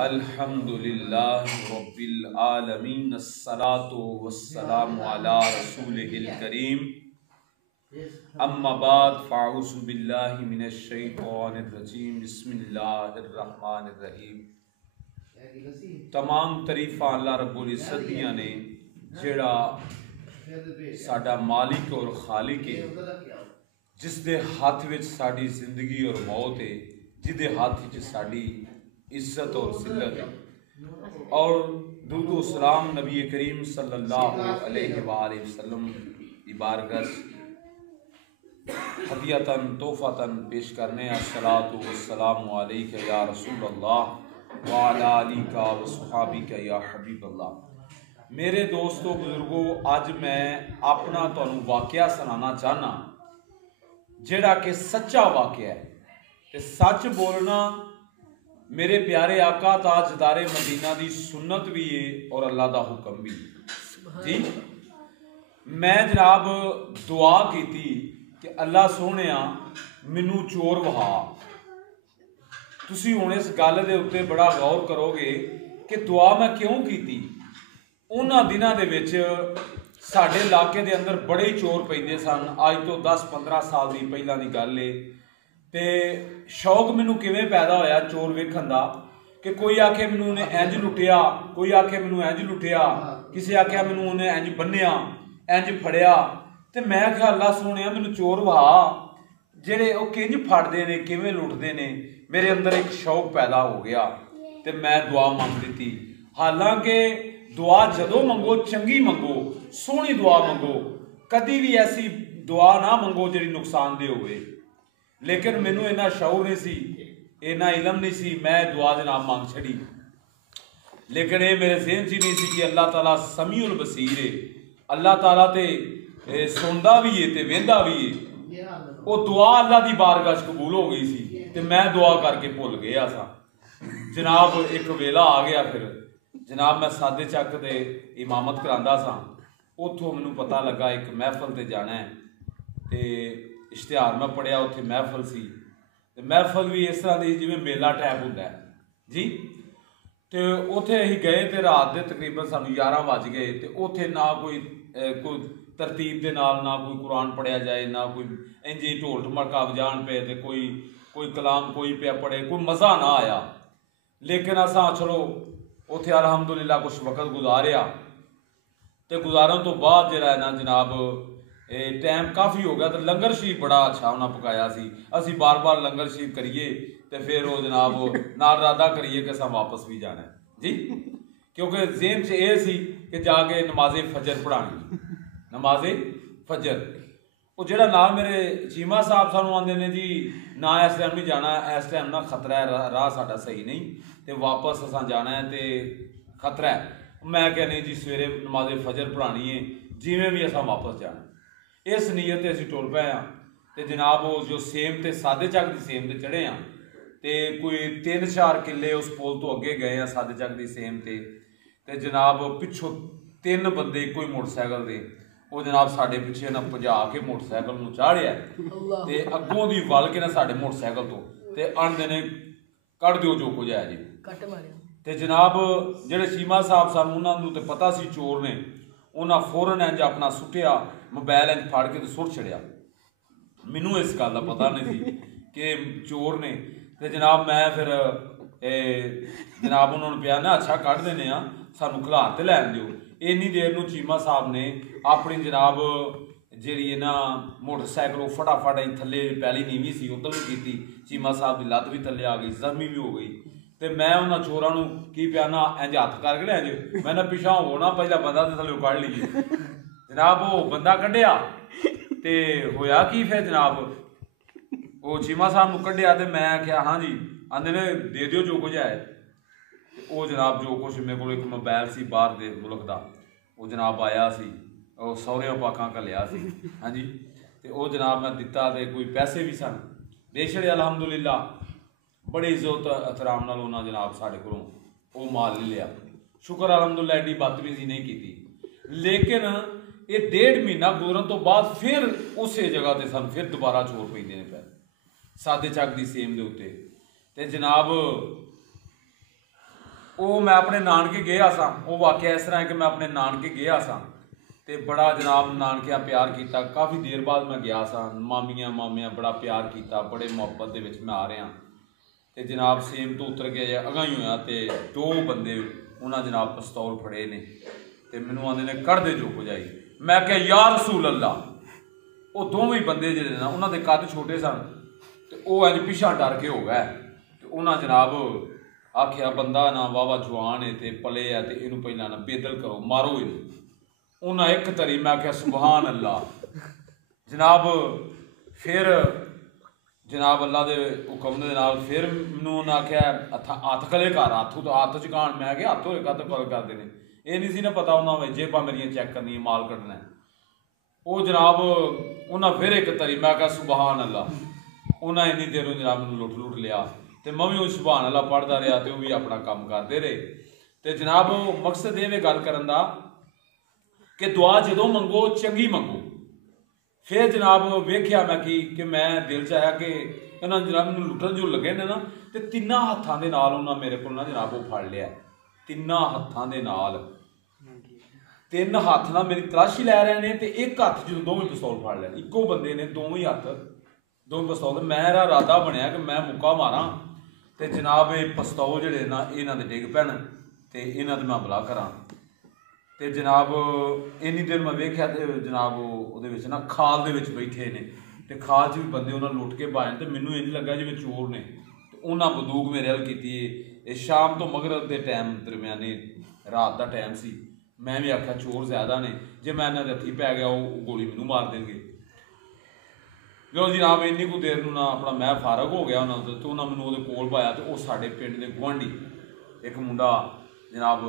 अल्हम्दुलिल्लाहि रब्बिल आलमीन अस्सलातु वस्सलामु अला रसूलिहिल करीम अम्मा बाद फ़अऊज़ु बिल्लाहि मिनश शैतानिर रजीम बिस्मिल्लाहिर रहमानिर रहीम। तमाम तरीफ़ा अल्लाह रब्बुल इज़्ज़त दियां ने जेड़ा साडा मालिक और खालिक है, जिस दे हाथ विच साडी जिंदगी और मौत है, जिदे हाथ विच साडी इज्जत और जिल्लत है। और दुरूद व सलाम नबी करीम सल्लल्लाहु अलैहि वसल्लम की बारगाह हदियतन तोहफतन पेश करने अस्सलातु वस्सलामु अलैका या रसूल अल्लाह व अला आलिका व सहाबिका या हबीब अल्लाह। मेरे दोस्तों बुजुर्गों, अज मैं अपना तुहानू वाकया सुनाना चाहना जेड़ा कि सच्चा वाकया है। ते सच बोलना मेरे प्यारे आका ताजदारे मदीना दी सुन्नत भी है और अल्लाह दा हुक्म भी जी। मैं जनाब दुआ की थी कि अल्लाह सोहणिया मैनू चोर वहा। तुसी हुण इस गल दे उत्ते बड़ा गौर करोगे कि दुआ मैं क्यों की थी। उन्हां दिनां दे विच साडे इलाके दे अंदर बड़े ही चोर पैंदे सन। अज तो 10-15 साल दी पहलां दी गल है। ते शौक मैनू किवें पैदा होया चोर वेखण दा कि कोई आखे मैनू उन्हें इंज लुटिया, कोई आखे मैनू इंज लुटिया, किसी आख्या मैनू उन्हें इंज बन्निया, इंज फड़िया। ते मैं आख्या अल्लाह सोहणिया मैनू चोर वहा जेड़े वो किंज फड़दे ने, किवें लुटदे ने। मेरे अंदर एक शौक पैदा हो गया ते मैं दुआ मंग दी। हालांकि दुआ जदों मंगो चंगी मंगो, सोहनी दुआ मंगो, कदी भी ऐसी दुआ ना मंगो जिहड़ी नुकसानदेह होवे। लेकिन मैनू इन्ना शौर नहीं सी, इन्ना इलम नहीं सी, मैं दुआ जनाब मंग छड़ी। लेकिन ये मेरे ज़हन च नहीं सी कि अल्लाह ताला समीउल बसीर है, अल्लाह ताला ते सुनदा भी है ते वेंदा भी है। वो दुआ अल्लाह दी बारगाह च कबूल हो गई सी ते मैं दुआ करके भुल गया सा। जनाब एक वेला आ गया, फिर जनाब मैं सादे चक दे इमामत करांदा सा। उत्थों मैनू पता लगा एक महफल ते जाना है ते इश्तिहार मैं पढ़िया, उत्थे महफल सी। ते महफल भी इस तरह की जिवें मेला टाइप हुंदा है जी। तो उत्थे असीं गए ते रात दे तकरीबन सानू 11 बज गए। ते उत्थे ना कोई तरतीब दे नाल ना कोई कुरान पढ़िया जाए, ना कोई इंज ही ढोल ढमका बजान पे, ते कोई कलाम कोई पे पढ़े, कोई मज़ा ना आया। लेकिन असां चलो उत्थे अलहमदुलिल्लाह कुछ वक्त गुजारिया। तो गुजारन तो बाद जिहड़ा है ना जनाब टाइम काफ़ी हो गया। तो लंगर शरीफ बड़ा अच्छा उन्हें पकाया सी। असी बार बार लंगर शरीफ करिए तो फिर वो जनाब नाल इरादा करिए कि असां वापस भी जाना है जी। क्योंकि ज़हन च ये सी कि जाके नमाज़े फजर पढ़ानी, नमाज़े फजर। वो जिहड़ा नाल मेरे चीमा साहब सानू आंदे ने जी ना इस टाइम नहीं जाना, इस टाइम ना खतरा है, राह साडा सही नहीं तो वापस असां जाना है तो खतरा है। मैं क्या नहीं जी, सवेरे नमाज़े फजर पढ़ानी है, जिमें भी असां वापस जाना। इस नीयत असीं टुर पे हाँ। तो जनाब वो जो सेम ते सादे चक की सेम ते चढ़े हाँ। तो कोई 3-4 किले उस पुल तो अगे गए हैं सादे चक की सेम ते जनाब पिछों 3 बंदे कोई मोटरसाइकिल दे वो जनाब साढ़े पिछे ना भजा के मोटरसाइकिल में चाढ़िया ते अगों दी वल के ना साढ़े मोटरसाइकिल तो आंदे ने कढ़ दिओ जो कुछ है जी। तो जनाब जेडे चीमा साहब सन उन्होंने तो पता सी चोर ने, उन्हें फौरन इंज अपना सुटिया मोबाइल इंज फाड़ के तो सुट छड़िया। मैनू इस गल का पता नहीं सी कि चोर ने। तो जनाब मैं फिर जनाब उन्होंने पिया ना अच्छा कढ़ देने सानू खिलार तो लैन दिओ। इन्नी देर नूं चीमा साहब ने अपनी जनाब जी ना मोटरसाइकिल फटाफट थले पैली नीवी सी उधर भी की। चीमा साहब की लत्त भी थले आ गई, जख्मी भी हो गई। तो मैं उन्होंने चोरों की पिया ना इंज हथ करके लिया इंज मैं ना पिछा हो ना पहला बंदा तो थले कढ़ लीजिए। जनाब वो बंदा कढ़िया तो होया कि फिर जनाब वो चीमा साहब को कढ़िया तो मैं आख्या हाँ जी, आंदे ने दे दिओ जो कुछ है। वो जनाब जो कुछ मेरे को एक मोबाइल सी बाहर दे मुल्क का वो जनाब आया सी, वो सौहरियों पाकां घलिया सी हाँ जी। तो वो जनाब मैं दिता तो कोई पैसे भी सन दे छड़े अलहमदुलिल्लाह। बड़ी इज्जत एहतराम नाल उन्होंने जनाब साढ़े कोलों वो माल ले लिया। शुक्र अलहमदुलिल्लाह एडी बदतमीजी नहीं की। लेकिन ये 1.5 महीना गुजरन तो बाद फिर उस जगह ते सन फिर दोबारा चोर पैंदे ने पै सादे चक की सेम के उत्ते। ते जनाब ਉਹ ਮੈਂ ਆਪਣੇ ਨਾਨਕੇ ਗਿਆ ਸਾਂ। ਉਹ ਵਾਕਿਆ ਇਸ ਤਰ੍ਹਾਂ ਹੈ ਕਿ ਮੈਂ ਆਪਣੇ ਨਾਨਕੇ ਗਿਆ ਸਾਂ ਤੇ ਬੜਾ ਜਨਾਬ ਨਾਨਕਿਆਂ ਪਿਆਰ ਕੀਤਾ। ਕਾਫੀ ਦੇਰ ਬਾਅਦ ਮੈਂ ਗਿਆ ਸਾਂ। ਮਾਮੀਆਂ ਮਾਮਿਆਂ ਬੜਾ ਪਿਆਰ ਕੀਤਾ, ਬੜੇ ਮੁਹੱਬਤ ਦੇ ਵਿੱਚ ਮੈਂ ਆ ਰਿਹਾ ਤੇ ਜਨਾਬ ਸੇਮ ਤੋਂ ਉਤਰ ਕੇ ਅਗਾਂਹ ਹੀ ਹੋਇਆ ਤੇ ਦੋ ਬੰਦੇ ਉਹਨਾਂ ਜਨਾਬ ਪਿਸਤੌਲ ਫੜੇ ਨੇ ਤੇ ਮੈਨੂੰ ਆਂਦੇ ਨੇ ਕੱਢ ਦੇ ਜੋ ਕੁਝ ਆਈ। ਮੈਂ ਕਿਹਾ ਯਾ ਰਸੂਲ ਅੱਲਾ। ਉਹ ਦੋਵੇਂ ਬੰਦੇ ਜਿਹੜੇ ਨਾ ਉਹਨਾਂ ਦੇ ਕੱਦ ਛੋਟੇ ਸਨ ਤੇ ਉਹ ਇੰਜ ਪਿੱਛਾ ਡਰ ਕੇ ਹੋ ਗਏ ਤੇ ਉਹਨਾਂ ਜਨਾਬ ਆਖਿਆ ਬੰਦਾ ਨਾ ਵਾਵਾ ਜਵਾਨ ਹੈ ਤੇ ਪਲੇ ਹੈ ਤੇ ਇਹਨੂੰ ਪਹਿਲਾਂ ਨਾ ਬੇਦਲ ਕਰੋ, ਮਾਰੋ ਇਹਨੂੰ। ਉਹਨਾਂ ਇੱਕ ਧਰੀ। ਮੈਂ ਆਖਿਆ ਸੁਬਹਾਨ ਅੱਲਾ। ਜਨਾਬ ਫਿਰ ਜਨਾਬ ਅੱਲਾ ਦੇ ਹੁਕਮ ਦੇ ਨਾਲ ਫਿਰ ਮੈਨੂੰ ਉਹਨਾਂ ਆਖਿਆ ਹੱਥ ਖਲੇ ਕਰ, ਹੱਥ ਚੁਕਾਣ। ਮੈਂ ਕਿਹਾ ਹੱਥ ਹੋਏ ਕਦ ਕੋਲ ਕਰਦੇ ਨੇ, ਇਹ ਨਹੀਂ ਸੀ ਨਾ ਪਤਾ ਉਹਨਾਂ ਵਿੱਚ ਜੇਬਾਂ ਮੇਰੀਆਂ ਚੈੱਕ ਕਰਨੀਆਂ, ਮਾਲ ਕੱਢਣਾ। ਉਹ ਜਨਾਬ ਉਹਨਾਂ ਫਿਰ ਇੱਕ ਧਰੀ। ਮੈਂ ਕਿਹਾ ਸੁਬਹਾਨ ਅੱਲਾ। ਉਹਨਾਂ ਇੰਨੀ ਦੇਰ ਨੂੰ ਜਨਾਬ ਮੈਨੂੰ ਲੁੱਟ ਲਿਆ ਤੇ ਮੈਂ ਵੀ ਉਹ ਸੁਬਹਾਨ ਅੱਲਾ ਪੜ੍ਹਦਾ ਰਿਹਾ ਤੇ ਉਹ ਵੀ ਆਪਣਾ ਕੰਮ ਕਰਦੇ ਰਹੇ। ਤੇ ਜਨਾਬ ਉਹ ਮਕਸਦ ਇਹ ਗੱਲ ਕਰਨ ਦਾ ਕਿ ਦੁਆ ਜਦੋਂ ਮੰਗੋ ਚੰਗੀ ਮੰਗੋ। ਫਿਰ ਜਨਾਬ ਵੇਖਿਆ ਮੈਂ ਕਿ ਮੈਂ ਦਿਲ 'ਚ ਆਇਆ ਕਿ ਇਹਨਾਂ ਜਨਾਬ ਮੈਨੂੰ ਲੁੱਟਣ ਜੋ ਲੱਗੇ ਨੇ ਨਾ ਤੇ ਤਿੰਨਾਂ ਹੱਥਾਂ ਦੇ ਨਾਲ ਉਹਨਾਂ ਮੇਰੇ ਕੋਲ ਨਾ ਜਨਾਬ ਉਹ ਫੜ ਲਿਆ। ਤਿੰਨਾਂ ਹੱਥਾਂ ਦੇ ਨਾਲ, ਤਿੰਨ ਹੱਥ ਨਾਲ ਮੇਰੀ ਤਲਾਸ਼ੀ ਲੈ ਰਹੇ ਨੇ ਤੇ ਇੱਕ ਹੱਥ ਜਦੋਂ ਦੋਵੇਂ ਪਿਸਤੌਲ ਫੜ ਲਿਆ। ਇੱਕੋ ਬੰਦੇ ਨੇ ਦੋਵੇਂ ਹੱਥ ਦੋਵੇਂ ਪਿਸਤੌਲ। ਮੇਰਾ ਇਰਾਦਾ ਬਣਿਆ ਕਿ ਮੈਂ ਮੁੱਕਾ ਮਾਰਾਂ ਤੇ ਜਨਾਬ ਇਹ ਪਿਸਤੌਲ ਜਿਹੜੇ ਨਾ ਇਹਨਾਂ ਦੇ ਡਿੱਗ ਪੈਣ ਤੇ ਇਹਨਾਂ ਦੇ ਮੈਂ ਹਮਲਾ ਕਰਾਂ। ਤੇ ਜਨਾਬ ਇੰਨੀ ਦੇਰ ਮੈਂ ਵੇਖਿਆ ਤੇ ਜਨਾਬ ਉਹਦੇ ਵਿੱਚ ਨਾ ਖਾਲ ਦੇ ਵਿੱਚ ਬੈਠੇ ਨੇ ਤੇ ਖਾਲ 'ਚ ਵੀ ਬੰਦੇ ਉਹਨਾਂ ਲੁੱਟ ਕੇ ਭਾਜਣ ਤੇ ਮੈਨੂੰ ਇੰਝ ਲੱਗਾ ਜਿਵੇਂ ਚੋਰ ਨੇ ਤੇ ਉਹਨਾਂ ਬੰਦੂਕ ਮੇਰੇ ਵੱਲ ਕੀਤੀ। ਇਹ ਸ਼ਾਮ ਤੋਂ ਮਗਰਬ ਦੇ ਟਾਈਮ ਦਰਮਿਆਨੇ ਰਾਤ ਦਾ ਟਾਈਮ ਸੀ। ਮੈਂ ਵੀ ਆਖਿਆ ਚੋਰ ਜ਼ਿਆਦਾ ਨੇ, ਜੇ ਮੈਂ ਇਹਨਾਂ ਦੇ ਹੱਥੀਂ ਪੈ ਗਿਆ ਉਹ ਗੋਲੀ ਮੈਨੂੰ ਮਾਰ ਦੇਣਗੇ। ਲਓ ਜਨਾਬ ਇੰਨੀ ਕੁ ਦੇਰ ਨੂੰ ਨਾ ਆਪਣਾ ਮੈਂ ਫਾਰਗ ਹੋ ਗਿਆ ਉਹਨਾਂ ਤੋਂ ਤੇ ਉਹਨਾਂ ਮੈਨੂੰ ਉਹਦੇ ਕੋਲ ਪਾਇਆ ਤੇ ਉਹ ਸਾਡੇ ਪਿੰਡ ਦੇ ਗੁਆਂਢੀ ਇੱਕ ਮੁੰਡਾ ਜਨਾਬ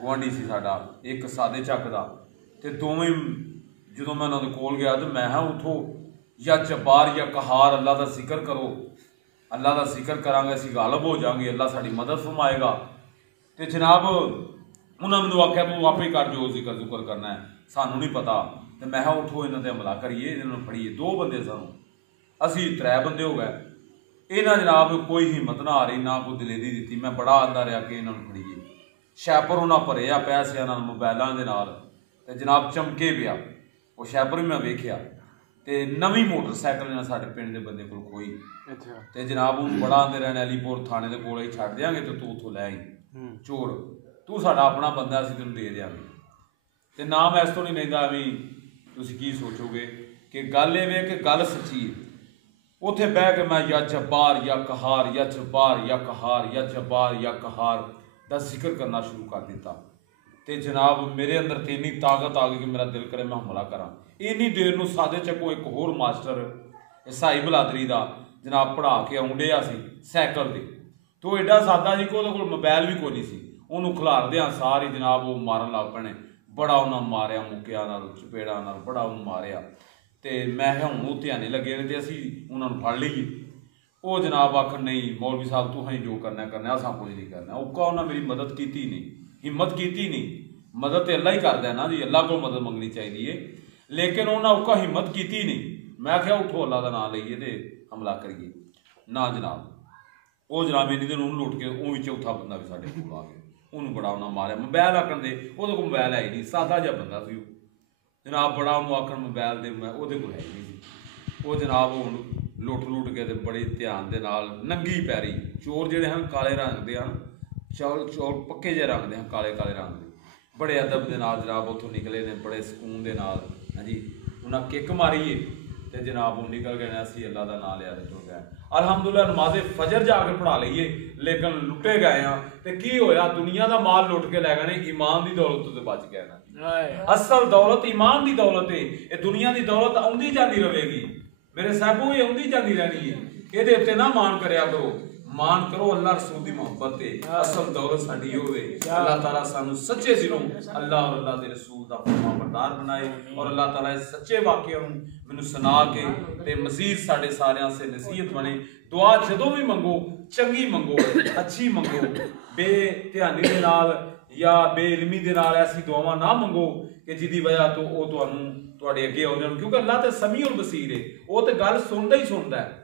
ਗੁਆਂਢੀ ਸੀ ਸਾਡਾ, ਇੱਕ ਸਾਦੇ ਚੱਕ ਦਾ। ਤੇ ਦੋਵੇਂ ਜਦੋਂ ਮੈਂ ਉਹਨਾਂ ਦੇ ਕੋਲ ਗਿਆ ਤੇ ਮੈਂ ਕਿਹਾ ਉਠੋ ਜਾਂ ਜਬਾਰ ਜਾਂ ਕਹਾਰ, ਅੱਲਾ ਦਾ ਜ਼ਿਕਰ ਕਰੋ। ਅੱਲਾ ਦਾ ਜ਼ਿਕਰ ਕਰਾਂਗੇ ਅਸੀਂ ਗਾਲਬ ਹੋ ਜਾਵਾਂਗੇ, ਅੱਲਾ ਸਾਡੀ ਮਦਦ ਫਰਮਾਏਗਾ। ਤੇ ਜਨਾਬ ਉਹਨਾਂ ਮੈਨੂੰ ਆਖਿਆ ਤੂੰ ਆਪੇ ਹੀ ਕਰ ਜੋ ਜ਼ਿਕਰ ਜ਼ੁਕਰ ਕਰਨਾ ਹੈ, ਸਾਨੂੰ ਨਹੀਂ ਪਤਾ। ਤੇ ਮੈਂ ਕਿਹਾ ਉਠੋ ਇਹਨਾਂ 'ਤੇ ਹਮਲਾ ਕਰੀਏ, ਇਹਨਾਂ ਨੂੰ ਫੜੀਏ। ਦੋ ਬੰਦੇ ਸਾਨੂੰ, ਅਸੀਂ 3 ਬੰਦੇ ਹੋ ਗਏ। ਇਹਨਾਂ ਜਨਾਬ ਕੋਈ ਹਿੰਮਤ ਨਾ ਆ ਰਹੀ, ਨਾ ਕੋਈ ਦਲੇਰੀ ਦਿੱਤੀ। ਮੈਂ ਬੜਾ ਆਂਦਾ ਰਿਹਾ ਕਿ ਇਹਨਾਂ ਨੂੰ ਫੜੀਏ। ਸ਼ੈਪਰ ਉਹਨਾਂ ਭਰਿਆ ਪੈਸਿਆਂ ਨਾਲ, ਮੋਬਾਇਲਾਂ ਦੇ ਨਾਲ ਤੇ ਜਨਾਬ ਚਮਕੇ ਪਿਆ ਉਹ ਸ਼ੈਪਰ ਵੀ ਮੈਂ ਵੇਖਿਆ। ਤੇ ਨਵੀਂ ਮੋਟਰਸਾਈਕਲ ਨਾਲ ਸਾਡੇ ਪਿੰਡ ਦੇ ਬੰਦੇ ਕੋਲ ਖੋਈ। ਤੇ ਜਨਾਬ ਉਹਨੂੰ ਬੜਾ ਆਂਦੇ ਰਹਿਣ ਅਲੀਪੁਰ ਥਾਣੇ ਦੇ ਕੋਲ ਹੀ ਛੱਡ ਦਿਆਂਗੇ ਤੇ ਤੂੰ ਉੱਥੋਂ ਲੈ ਆਈ ਚੋਰ, ਤੂੰ ਸਾਡਾ ਆਪਣਾ ਬੰਦਾ, ਅਸੀਂ ਤੈਨੂੰ ਦੇ ਦਿਆਂਗੇ। ਤੇ ਨਾ ਮੈਂ ਇਸ ਤੋਂ ਨਹੀਂ ਲੈਂਦਾ ਵੀ ਤੁਸੀਂ ਕੀ ਸੋਚੋਗੇ ਕਿ ਗੱਲ ਇਹ ਵੇ ਕਿ ਗੱਲ ਸੱਚੀ ਹੈ। ਉੱਥੇ ਬਹਿ ਕੇ ਮੈਂ ਯਾ ਜੱਬਾਰ ਯਾ ਕਹਾਰ, ਯਾ ਜੱਬਾਰ ਯਾ ਕਹਾਰ, ਯਾ ਜੱਬਾਰ ਯਾ ਕਹਾਰ ਦਾ ਜ਼ਿਕਰ ਕਰਨਾ ਸ਼ੁਰੂ ਕਰ ਦਿੱਤਾ। ਤੇ ਜਨਾਬ ਮੇਰੇ ਅੰਦਰ ਤੇ ਇੰਨੀ ਤਾਕਤ ਆ ਗਈ ਕਿ ਮੇਰਾ ਦਿਲ ਕਰੇ ਮੈਂ ਹਮਲਾ ਕਰਾਂ। ਇੰਨੀ ਦੇਰ ਨੂੰ ਸਾਦੇ ਚੱਕੋ ਇੱਕ ਹੋਰ ਮਾਸਟਰ ਈਸਾਈ ਬਲਾਦਰੀ ਦਾ ਜਨਾਬ ਪੜ੍ਹਾ ਕੇ ਆਉਂਦਿਆ ਸੀ ਸਾਈਕਲ 'ਤੇ। ਤੇ ਉਹ ਐਡਾ ਸਾਦਾ ਸੀ ਕਿ ਉਹਦੇ ਕੋਲ ਮੋਬਾਇਲ ਵੀ ਕੋਈ ਨਹੀਂ ਸੀ। ਉਹਨੂੰ ਖਿਲਾਰਦਿਆਂ ਸਾਰੀ ਜਨਾਬ ਉਹ ਮਾਰਨ ਲੱਗ ਪੈਣੇ। ਬੜਾ ਉਹਨਾਂ ਮਾਰਿਆ, ਮੁੱਕਿਆਂ ਨਾਲ, ਚਪੇੜਾਂ ਨਾਲ ਬੜਾ ਉਹਨੂੰ ਮਾਰਿਆ। ਤੇ ਮੈਂ ਕਿਹਾ ਹੁਣ ਉਹ ਧਿਆਨੇ ਲੱਗੇ ਨੇ ਤੇ ਅਸੀਂ ਉਹਨਾਂ ਨੂੰ ਫੜ ਲਈਏ। ਉਹ ਜਨਾਬ ਆਖਣ ਨਹੀਂ ਮੌਲਵੀ ਸਾਹਿਬ ਤੂੰ ਜੋ ਕਰਨਾ ਅਸਾਂ ਕੁਝ ਨਹੀਂ ਕਰਨਾ। ਔਕਾ ਉਹਨਾਂ ਮੇਰੀ ਮਦਦ ਕੀਤੀ ਨਹੀਂ, ਹਿੰਮਤ ਕੀਤੀ ਨਹੀਂ। ਮਦਦ ਤੇ ਅੱਲਾ ਹੀ ਕਰਦਾ ਨਾ ਜੀ, ਅੱਲਾ ਕੋਲ ਮਦਦ ਮੰਗਣੀ ਚਾਹੀਦੀ ਹੈ। ਲੇਕਿਨ ਉਹਨਾਂ ਔਕਾ ਹਿੰਮਤ ਕੀਤੀ ਨਹੀਂ। ਮੈਂ ਕਿਹਾ ਉਠੋ ਅੱਲਾ ਦਾ ਨਾਂ ਲਈਏ ਤੇ ਹਮਲਾ ਕਰੀਏ। ਨਾ ਜਨਾਬ ਉਹ ਜਨਾਬ ਇੰਨੀ ਦਿਨ ਉਹਨੂੰ ਲੁੱਟ ਕੇ ਉਹ ਵੀ ਚੌਥਾ ਬੰਦਾ ਵੀ ਸਾਡੇ ਕੋਲ ਆ ਗਿਆ। ਉਹਨੂੰ ਬੜਾ ਉਹਨਾਂ ਮਾਰਿਆ। ਮੋਬਾਇਲ ਆਖਣ ਦੇ ਉਹਦੇ ਕੋਲ ਮੋਬਾਇਲ ਹੈ ਹੀ ਨਹੀਂ, ਸਾਦਾ ਜਿਹਾ ਬੰਦਾ ਸੀ ਉਹ ਜਨਾਬ। ਬੜਾ ਉਹਨੂੰ ਆਖਣ ਮੋਬਾਇਲ ਦੇ ਉਹਦੇ ਕੋਲ ਹੈ ਹੀ ਨਹੀਂ ਸੀ। ਉਹ ਜਨਾਬ ਹੁਣ ਲੁੱਟ ਕੇ ਤੇ ਬੜੇ ਧਿਆਨ ਦੇ ਨਾਲ ਨੰਗੀ ਪੈਰੀ, ਚੋਰ ਜਿਹੜੇ ਹਨ ਕਾਲੇ ਰੰਗ ਦੇ ਹਨ, ਚੋਰ ਪੱਕੇ ਜਿਹੇ ਰੰਗ ਦੇ ਹਨ, ਕਾਲੇ ਰੰਗ ਦੇ, ਬੜੇ ਅਦਬ ਦੇ ਨਾਲ ਜਨਾਬ ਉੱਥੋਂ ਨਿਕਲੇ ਨੇ, ਬੜੇ ਸਕੂਨ ਦੇ ਨਾਲ। ਹਾਂਜੀ ਉਹਨਾਂ ਕਿੱਕ ਮਾਰੀਏ ਤੇ ਜਨਾਬ ਉਹ ਨਿਕਲ ਗਏ ਨੇ। ਅਸੀਂ ਅੱਲਾ ਦਾ ਨਾਂ ਲਿਆ ਤੇ ਤੁਰ ਗਏ। ਅਲਹਮਦੁਲਿਲਾ ਨਮਾਜ਼ੇ ਫਜਰ ਜਾ ਕੇ ਪੜ੍ਹਾ ਲਈਏ, ਲੇਕਿਨ ਲੁੱਟੇ ਗਏ ਆ। ਤੇ ਕੀ ਹੋਇਆ, ਦੁਨੀਆ ਦਾ ਮਾਲ ਲੁੱਟ ਕੇ ਲੈ ਗਏ ਨੇ, ਈਮਾਨ ਦੀ ਦੌਲਤ ਤੋਂ ਬਚ ਗਏ ਨਾ। ਅਸਲ ਦੌਲਤ ਈਮਾਨ ਦੀ ਦੌਲਤ ਹੈ। ਇਹ ਦੁਨੀਆ ਦੀ ਦੌਲਤ ਆਉਂਦੀ ਜਾਂਦੀ ਰਹੇਗੀ ਮੇਰੇ ਸਾਹਿਬੋ, ਇਹ ਆਉਂਦੀ ਜਾਂਦੀ ਰਹਿਣੀ ਹੈ। ਇਹਦੇ ਉੱਤੇ ਨਾ ਮਾਣ ਕਰਿਆ ਕਰੋ, ਮਾਣ ਕਰੋ ਅੱਲਾ ਰਸੂਲ ਦੀ ਮੁਹੱਬਤ ਤੇ। ਅਸਲ ਦੌਲਤ ਸਾਡੀ ਹੋਵੇ। ਅੱਲਾਹ ਤਾਲਾ ਸਾਨੂੰ ਸੱਚੇ ਦਿਲੋਂ ਅੱਲਾਹ ਔਰ ਅੱਲਾਹ ਦੇ ਰਸੂਲ ਦਾ ਫਰਮਾਬਰਦਾਰ ਬਣਾਏ ਔਰ ਅੱਲਾਹ ਤਾਲਾ ਇਸ ਸੱਚੇ ਵਾਕਿਆਂ ਨੂੰ ਮੈਨੂੰ ਸੁਣਾ ਕੇ ਤੇ ਮਜ਼ੀਦ ਸਾਡੇ ਸਾਰਿਆਂ ਸੇ ਨਸੀਹਤ ਬਣੇ। ਦੁਆ ਜਦੋਂ ਵੀ ਮੰਗੋ ਚੰਗੀ ਮੰਗੋ, ਅੱਛੀ ਮੰਗੋ। ਬੇਧਿਆਨੀ ਦੇ ਨਾਲ ਜਾਂ ਬੇਇਲਮੀ ਦੇ ਨਾਲ ਐਸੀ ਦੁਆਵਾਂ ਨਾ ਮੰਗੋ ਕਿ ਜਿਹਦੀ ਵਜ੍ਹਾ ਤੋਂ ਉਹ ਤੁਹਾਨੂੰ ਤੁਹਾਡੇ ਅੱਗੇ ਹੋ ਜਾਣ, ਕਿਉਂਕਿ ਅੱਲਾਹ ਤੇ ਸਮੀਉਲ ਬਸੀਰ ਹੈ। ਉਹ ਤੇ ਗੱਲ ਸੁਣਦਾ ਹੀ ਸੁਣਦਾ ਹੈ।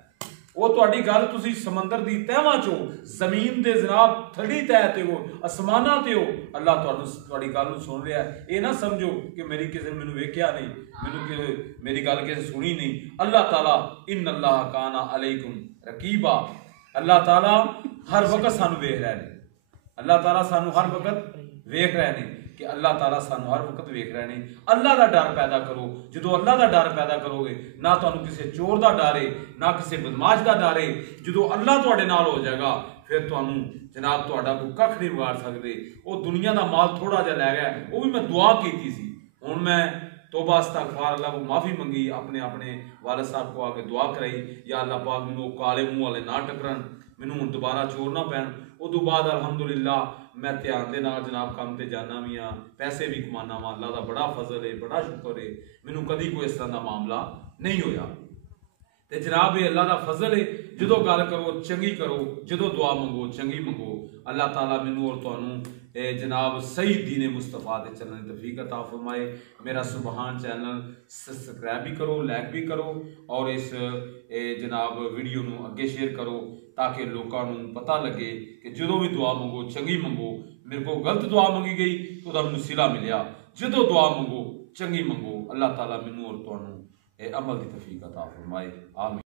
ਉਹ ਤੁਹਾਡੀ ਗੱਲ ਤੁਸੀਂ ਸਮੁੰਦਰ ਦੀ ਤਹਿਵਾਂ ਚੋਂ ਜ਼ਮੀਨ ਦੇ ਜਨਾਬ ਥੜੀ ਤਹਿ ਤੇ ਹੋ ਅਸਮਾਨਾਂ ਤੇ ਹੋ ਅੱਲਾਹ ਤੁਹਾਡੀ ਗੱਲ ਨੂੰ ਸੁਣ ਰਿਹਾ ਇਹ ਨਾ ਸਮਝੋ ਕਿ ਮੇਰੀ ਕਿਸੇ ਨੇ ਮੈਨੂੰ ਵੇਖਿਆ ਨਹੀਂ ਮੈਨੂੰ ਮੇਰੀ ਗੱਲ ਕਿਸੇ ਸੁਣੀ ਨਹੀਂ ਅੱਲਾਹ ਤਾਲਾ ਇਨ ਅੱਲਾਹ ਕਾਨਾ ਅਲੈकुम रकीबा अल्लाह ताला हर वक्त सानू वेख रहे हैं अल्लाह ताला सानू हर वक्त वेख रहे हैं कि अल्लाह ताला सानू हर वक्त वेख रहे हैं अल्लाह का डर पैदा करो जो अल्लाह का डर पैदा करोगे ना तुहानू किसी चोर का डर है ना किसी बदमाश का डर है जो अल्लाह तुहाडे नाल हो जाएगा फिर तुहानू जनाब तुहाडा कोई कख नहीं बिगाड़ सकते वो दुनिया का माल थोड़ा जिहा लै गया वो भी मैं दुआ की सी हुण मैं तोबा इस्तगफार अल्लाह को माफ़ी मंगी अपने अपने वालिद साहब को आके दुआ कराई या अल्लाह पाक मैनू काले मुँह वाले ना टकरन मैनू हुण दोबारा चोर ना पैन उदों बाद अलहमदुलिल्लाह मैं ध्यान दे नाल जनाब काम ते जाना भी हाँ पैसे भी कमाना वा अल्लाह का बड़ा फजल है बड़ा शुक्र है मैनू कदी कोई इस तरह का मामला नहीं होया ते जनाब ये अल्लाह का फजल है जो गल करो चंगी करो जो दुआ मंगो चंगी मंगो अल्लाह ताला मैनू और तुहानू जनाब सही दीने मुस्तफा दे चलने की तौफीक अता फरमाए मेरा सुबहान चैनल सब्सक्राइब भी करो लाइक भी करो और इस जनाब वीडियो नू अगे शेयर करो ताकि लोगों नू पता लगे कि जो भी दुआ मंगो चंगी मंगो मेरे को गलत दुआ मंगी गई तो मैनू सिला मिलिया जो दुआ मंगो चंगी मंगो अल्लाह ताला मैनू और तुहानू अमल की तौफीक अता फरमाए आमीन।